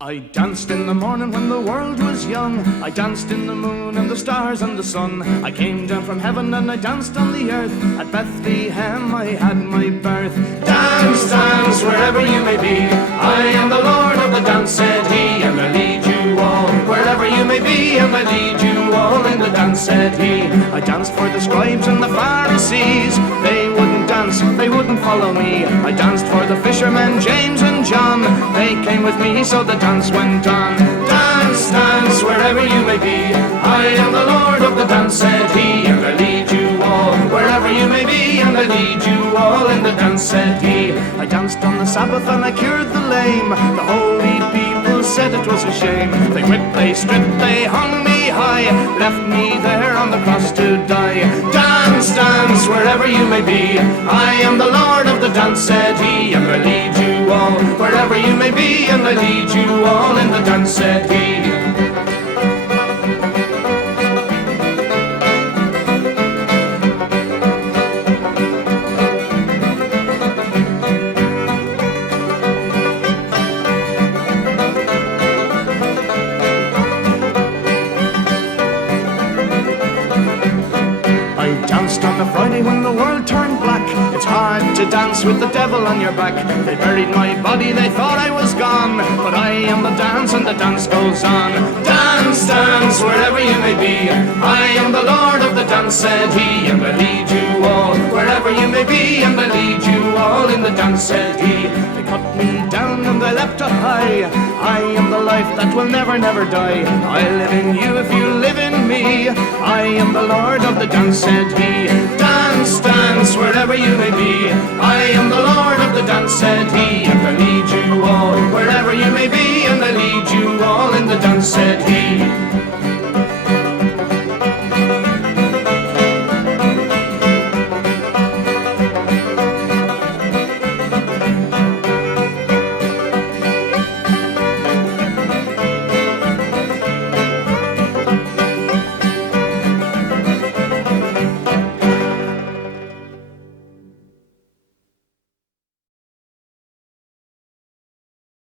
I danced in the morning when the world was young. I danced in the moon and the stars and the sun. I came down from heaven and I danced on the earth. At Bethlehem I had my birth. Dance, dance, wherever you may be. I am the Lord of the dance, said he, and I lead you all. Wherever you may be, and I lead you all in the dance, said he. I danced for the scribes and the Pharisees. They wouldn't dance, they wouldn't follow me. I danced for the fishermen, James and John. They came with me, so the dance went on. Dance, dance, wherever you may be. I am the Lord of the dance, said he, and I lead you all. Wherever you may be, and I lead you all in the dance, said he. I danced on the Sabbath and I cured the lame. The holy people said it was a shame. They whipped, they stripped, they hung me high, left me there on the cross to die. Dance, dance, wherever you may be. I am the Lord of the dance, said he, and I lead you all. Wherever you may be, and I lead you all in the dance, said he. I danced on the Friday when the world turned black. It's hard to dance with the devil on your back. They buried my body, they thought I was gone, but I am the dance and the dance goes on. Dance, dance, wherever you may be. I am the Lord of the dance, said he, and I lead you all. Wherever you may be, and I lead you all in the dance, said he. They cut me down and they leapt up high. I am the life that will never, never die. I live in you if you live in me. I am the Lord of the dance, said he. Dance, dance, wherever you may be. I am the Lord of the dance, said he, and I lead you all. Wherever you may be,